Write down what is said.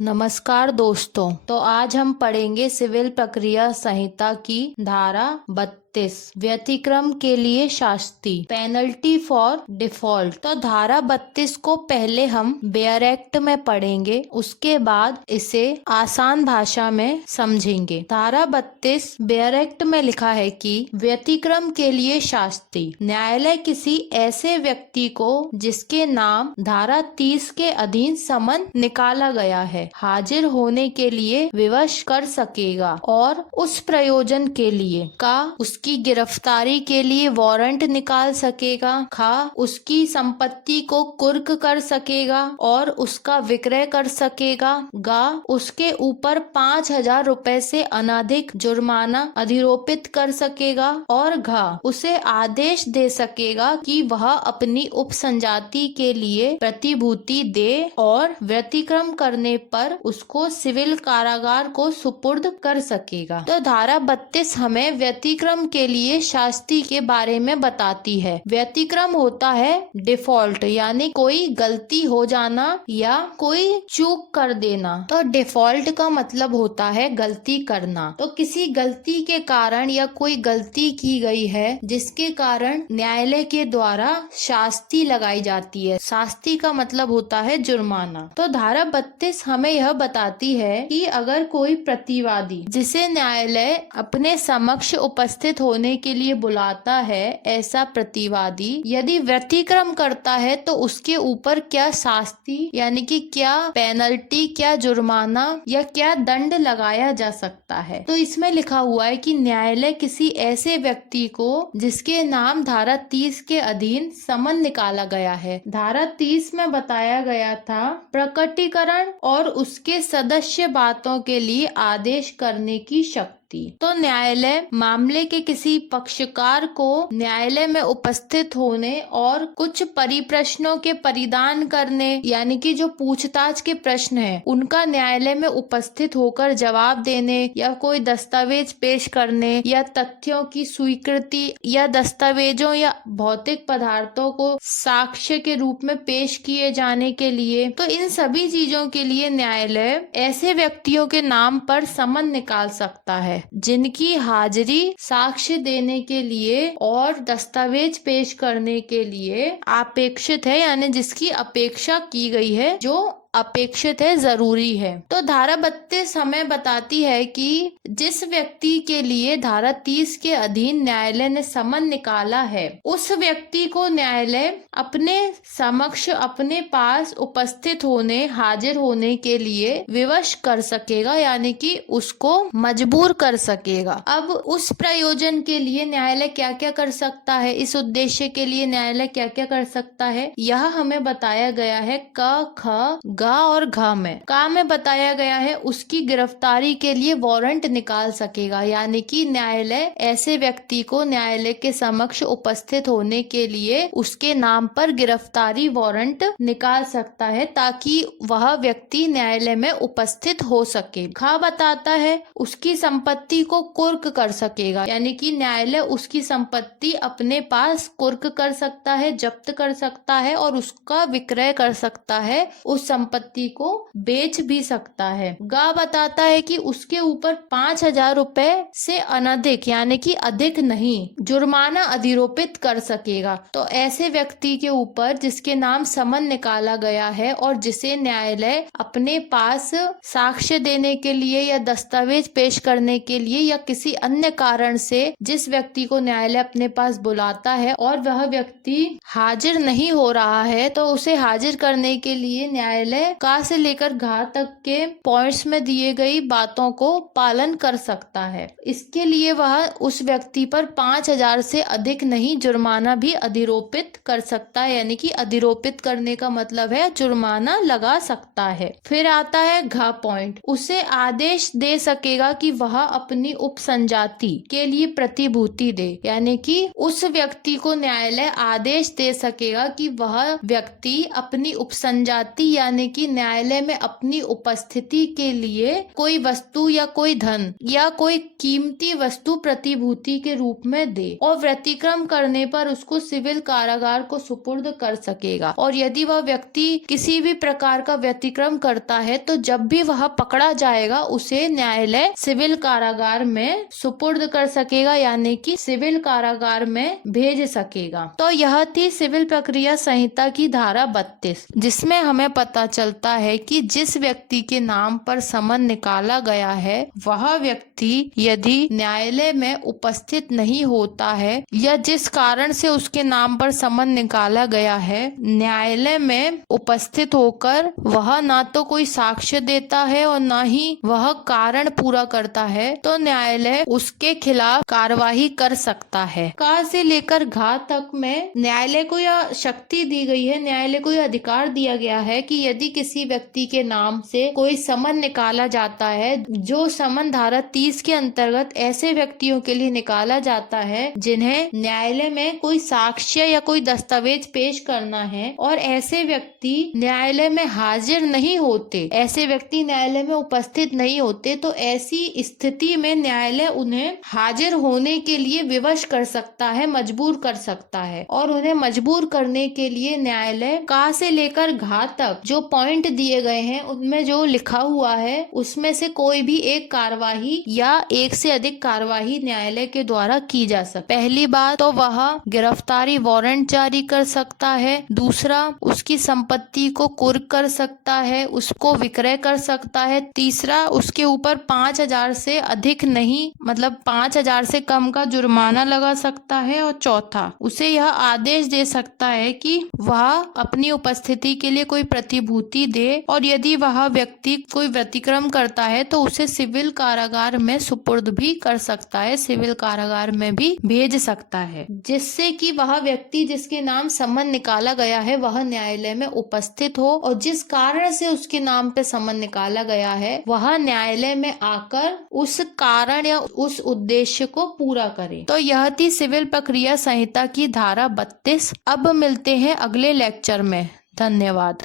नमस्कार दोस्तों। तो आज हम पढ़ेंगे सिविल प्रक्रिया संहिता की धारा 32 व्यतिक्रम के लिए शास्ति पेनल्टी फॉर डिफॉल्ट। तो धारा 32 को पहले हम बेयर एक्ट में पढ़ेंगे, उसके बाद इसे आसान भाषा में समझेंगे। धारा 32 बेयर एक्ट में लिखा है कि व्यतिक्रम के लिए शास्ति न्यायालय किसी ऐसे व्यक्ति को जिसके नाम धारा 30 के अधीन समन निकाला गया है हाजिर होने के लिए विवश कर सकेगा और उस प्रयोजन के लिए का उसकी गिरफ्तारी के लिए वारंट निकाल सकेगा, खा उसकी संपत्ति को कुर्क कर सकेगा और उसका विक्रय कर सकेगा, गा उसके ऊपर 5,000 रुपए से अनधिक जुर्माना अधिरोपित कर सकेगा और घा उसे आदेश दे सकेगा कि वह अपनी उपसंजाति के लिए प्रतिभूति दे और व्यतिक्रम करने पर उसको सिविल कारागार को सुपुर्द कर सकेगा। तो धारा 32 हमें व्यतिक्रम के लिए शास्ति के बारे में बताती है। व्यतिक्रम होता है डिफॉल्ट, यानी कोई गलती हो जाना या कोई चूक कर देना। तो डिफॉल्ट का मतलब होता है गलती करना। तो किसी गलती के कारण या कोई गलती की गई है जिसके कारण न्यायालय के द्वारा शास्ति लगाई जाती है। शास्ति का मतलब होता है जुर्माना। तो धारा 32 हमें यह बताती है कि अगर कोई प्रतिवादी जिसे न्यायालय अपने समक्ष उपस्थित होने के लिए बुलाता है, ऐसा प्रतिवादी यदि व्यतिक्रम करता है तो उसके ऊपर क्या शास्ति यानी कि क्या पेनल्टी, क्या जुर्माना या क्या दंड लगाया जा सकता है। तो इसमें लिखा हुआ है कि न्यायालय किसी ऐसे व्यक्ति को जिसके नाम धारा 30 के अधीन समन निकाला गया है। धारा 30 में बताया गया था प्रकटीकरण और उसके सदस्य बातों के लिए आदेश करने की शक्ति। तो न्यायालय मामले के किसी पक्षकार को न्यायालय में उपस्थित होने और कुछ परिप्रश्नों के परिदान करने यानी कि जो पूछताछ के प्रश्न हैं उनका न्यायालय में उपस्थित होकर जवाब देने या कोई दस्तावेज पेश करने या तथ्यों की स्वीकृति या दस्तावेजों या भौतिक पदार्थों को साक्ष्य के रूप में पेश किए जाने के लिए, तो इन सभी चीजों के लिए न्यायालय ऐसे व्यक्तियों के नाम पर समन निकाल सकता है जिनकी हाजिरी साक्ष्य देने के लिए और दस्तावेज पेश करने के लिए अपेक्षित है, यानी जिसकी अपेक्षा की गई है, जो अपेक्षित है, जरूरी है। तो धारा 32 हमें बताती है कि जिस व्यक्ति के लिए धारा 30 के अधीन न्यायालय ने समन निकाला है उस व्यक्ति को न्यायालय अपने समक्ष अपने पास उपस्थित होने हाजिर होने के लिए विवश कर सकेगा, यानी कि उसको मजबूर कर सकेगा। अब उस प्रयोजन के लिए न्यायालय क्या क्या कर सकता है, इस उद्देश्य के लिए न्यायालय क्या क्या कर सकता है, यह हमें बताया गया है क, ख, गा और घ में। का में बताया गया है उसकी गिरफ्तारी के लिए वारंट निकाल सकेगा, यानी कि न्यायालय ऐसे व्यक्ति को न्यायालय के समक्ष उपस्थित होने के लिए उसके नाम पर गिरफ्तारी वारंट निकाल सकता है ताकि वह व्यक्ति न्यायालय में उपस्थित हो सके। खा बताता है उसकी संपत्ति को कुर्क कर सकेगा, यानी कि न्यायालय उसकी संपत्ति अपने पास कुर्क कर सकता है, जब्त कर सकता है और उसका विक्रय कर सकता है, उस संपत्ति को बेच भी सकता है। गा बताता है कि उसके ऊपर 5,000 रुपए से अनधिक यानी कि अधिक नहीं जुर्माना अधिरोपित कर सकेगा। तो ऐसे व्यक्ति के ऊपर जिसके नाम समन निकाला गया है और जिसे न्यायालय अपने पास साक्ष्य देने के लिए या दस्तावेज पेश करने के लिए या किसी अन्य कारण से जिस व्यक्ति को न्यायालय अपने पास बुलाता है और वह व्यक्ति हाजिर नहीं हो रहा है, तो उसे हाजिर करने के लिए न्यायालय का से लेकर घा तक के पॉइंट्स में दिए गई बातों को पालन कर सकता है। इसके लिए वह उस व्यक्ति पर 5,000 से अधिक नहीं जुर्माना भी अधिरोपित कर सकता है, यानी कि अधिरोपित करने का मतलब है जुर्माना लगा सकता है। फिर आता है घ पॉइंट, उसे आदेश दे सकेगा कि वह अपनी उपसंजाति के लिए प्रतिभूति दे, यानी कि उस व्यक्ति को न्यायालय आदेश दे सकेगा कि वह व्यक्ति अपनी उपसंजाति यानी कि न्यायालय में अपनी उपस्थिति के लिए कोई वस्तु या कोई धन या कोई कीमती वस्तु प्रतिभूति के रूप में दे और व्यतिक्रम करने पर उसको सिविल कारागार को सुपुर्द कर सकेगा। और यदि वह व्यक्ति किसी भी प्रकार का व्यतिक्रम करता है तो जब भी वह पकड़ा जाएगा उसे न्यायालय सिविल कारागार में सुपुर्द कर सकेगा, यानी कि सिविल कारागार में भेज सकेगा। तो यह थी सिविल प्रक्रिया संहिता की धारा 32, जिसमें हमें पता चलता है कि जिस व्यक्ति के नाम पर समन निकाला गया है वह व्यक्ति यदि न्यायालय में उपस्थित नहीं होता है या जिस कारण से उसके नाम पर समन निकाला गया है, न्यायालय में उपस्थित होकर वह ना तो कोई साक्ष्य देता है और ना ही वह कारण पूरा करता है, तो न्यायालय उसके खिलाफ कार्यवाही कर सकता है। का से लेकर घा तक में न्यायालय को यह शक्ति दी गई है, न्यायालय को यह अधिकार दिया गया है कि यदि किसी व्यक्ति के नाम से कोई समन निकाला जाता है, जो समन धारा 30 के अंतर्गत ऐसे व्यक्तियों के लिए निकाला जाता है जिन्हें न्यायालय में कोई साक्ष्य या कोई दस्तावेज पेश करना है और ऐसे व्यक्ति न्यायालय में हाजिर नहीं होते, ऐसे व्यक्ति न्यायालय में उपस्थित नहीं होते, तो ऐसी स्थिति में न्यायालय उन्हें हाजिर होने के लिए विवश कर सकता है, मजबूर कर सकता है। और उन्हें मजबूर करने के लिए न्यायालय का से लेकर घा तक जो पॉइंट दिए गए हैं उनमें जो लिखा हुआ है उसमें से कोई भी एक कार्यवाही या एक से अधिक कार्यवाही न्यायालय के द्वारा की जा सकती। पहली बात तो वह गिरफ्तारी वारंट जारी कर सकता है, दूसरा उसकी संपत्ति को कुर्क कर सकता है, उसको विक्रय कर सकता है, तीसरा उसके ऊपर 5,000 से अधिक नहीं मतलब 5,000 से कम का जुर्माना लगा सकता है, और चौथा उसे यह आदेश दे सकता है कि वह अपनी उपस्थिति के लिए कोई प्रतिभूति दे, और यदि वह व्यक्ति कोई व्यतिक्रम करता है तो उसे सिविल कारागार में सुपुर्द भी कर सकता है, सिविल कारागार में भी भेज सकता है, जिससे कि वह व्यक्ति जिसके नाम समन निकाला गया है वह न्यायालय में उपस्थित हो और जिस कारण से उसके नाम पे समन निकाला गया है वह न्यायालय में आकर उस कारण या उस उद्देश्य को पूरा करे। तो यह थी सिविल प्रक्रिया संहिता की धारा 32। अब मिलते हैं अगले लेक्चर में। धन्यवाद।